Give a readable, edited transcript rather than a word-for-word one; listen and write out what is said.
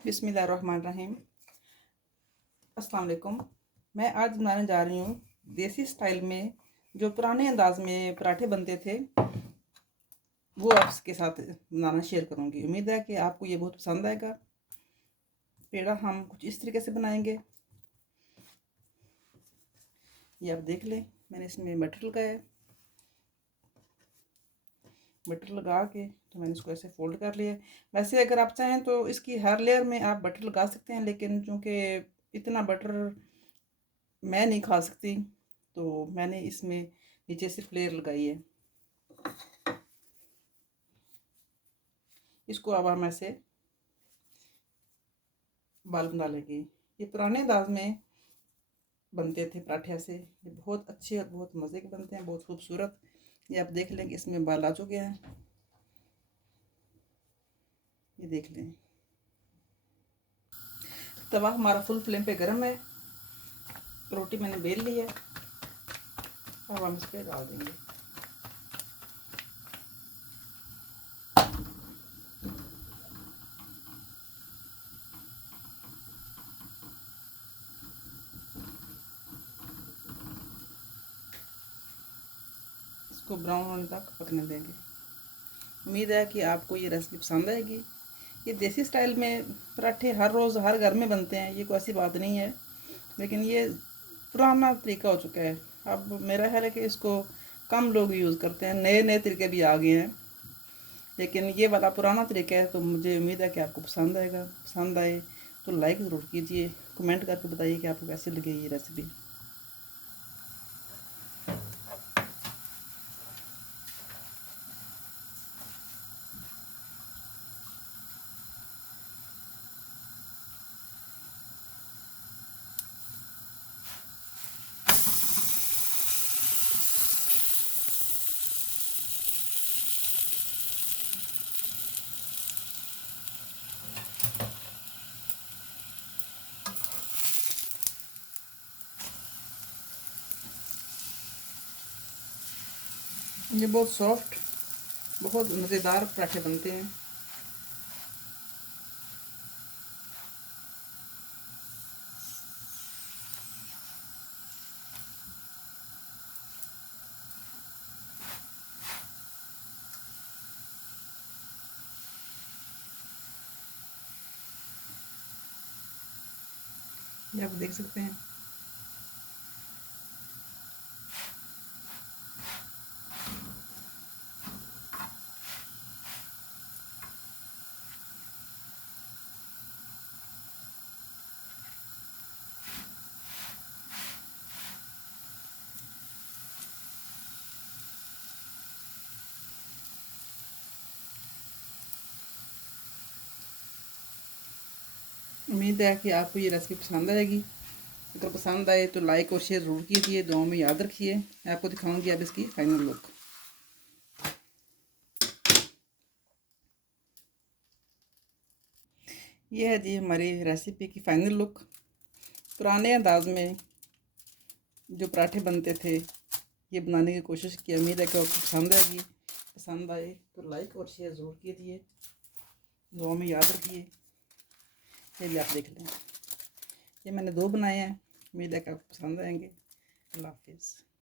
बिस्मिल्लाहिर्रहमानिर्रहीम। अस्सलाम वालेकुम। मैं आज बनाने जा रही हूँ देसी स्टाइल में जो पुराने अंदाज में पराठे बनते थे, वो आपके साथ बनाना शेयर करूँगी। उम्मीद है कि आपको ये बहुत पसंद आएगा। पेड़ा हम कुछ इस तरीके से बनाएंगे, ये आप देख लें। मैंने इसमें बटर लगाया है। बटर लगा के तो मैंने इसको ऐसे फोल्ड कर लिया है। वैसे अगर आप चाहें तो इसकी हर लेयर में आप बटर लगा सकते हैं, लेकिन चूँकि इतना बटर मैं नहीं खा सकती तो मैंने इसमें नीचे सिर्फ लेयर लगाई है। इसको अब हम ऐसे बाल बना लेंगे। ये पुराने अंदाज में बनते थे पराठे ऐसे। ये बहुत अच्छे और बहुत मज़े के बनते हैं, बहुत खूबसूरत। ये आप देख लें कि इसमें बाल आ चुके हैं, ये देख लें। तवा हमारा फुल फ्लेम पे गर्म है। रोटी मैंने बेल ली है, अब हम इस पर डाल देंगे। इसको ब्राउन होने तक पकने देंगे। उम्मीद है कि आपको ये रेसिपी पसंद आएगी। ये देसी स्टाइल में पराठे हर रोज़ हर घर में बनते हैं, ये कोई ऐसी बात नहीं है, लेकिन ये पुराना तरीका हो चुका है। अब मेरा ख्याल है कि इसको कम लोग यूज़ करते हैं, नए नए तरीके भी आ गए हैं, लेकिन ये वाला पुराना तरीका है। तो मुझे उम्मीद है कि आपको पसंद आएगा। पसंद आए तो लाइक ज़रूर कीजिए, कमेंट करके बताइए कि आपको कैसी लगी ये रेसिपी। ये बहुत सॉफ्ट, बहुत मज़ेदार पराठे बनते हैं। ये आप देख सकते हैं। उम्मीद है कि आपको ये रेसिपी पसंद आएगी। अगर पसंद आए तो लाइक और शेयर ज़रूर कीजिए, दुआओं में याद रखिए। मैं आपको दिखाऊंगी अब इसकी फाइनल लुक। ये है जी हमारी रेसिपी की फाइनल लुक। पुराने अंदाज में जो पराठे बनते थे, ये बनाने की कोशिश की। उम्मीद है कि आपको पसंद आएगी। पसंद आए तो लाइक और शेयर ज़रूर कीजिए, दुआओं में याद रखिए। ये भी आप देख लें। ये मैंने 2 बनाए हैं। उम्मीद है कि आपको पसंद आएंगे। अल्लाह हाफिज़।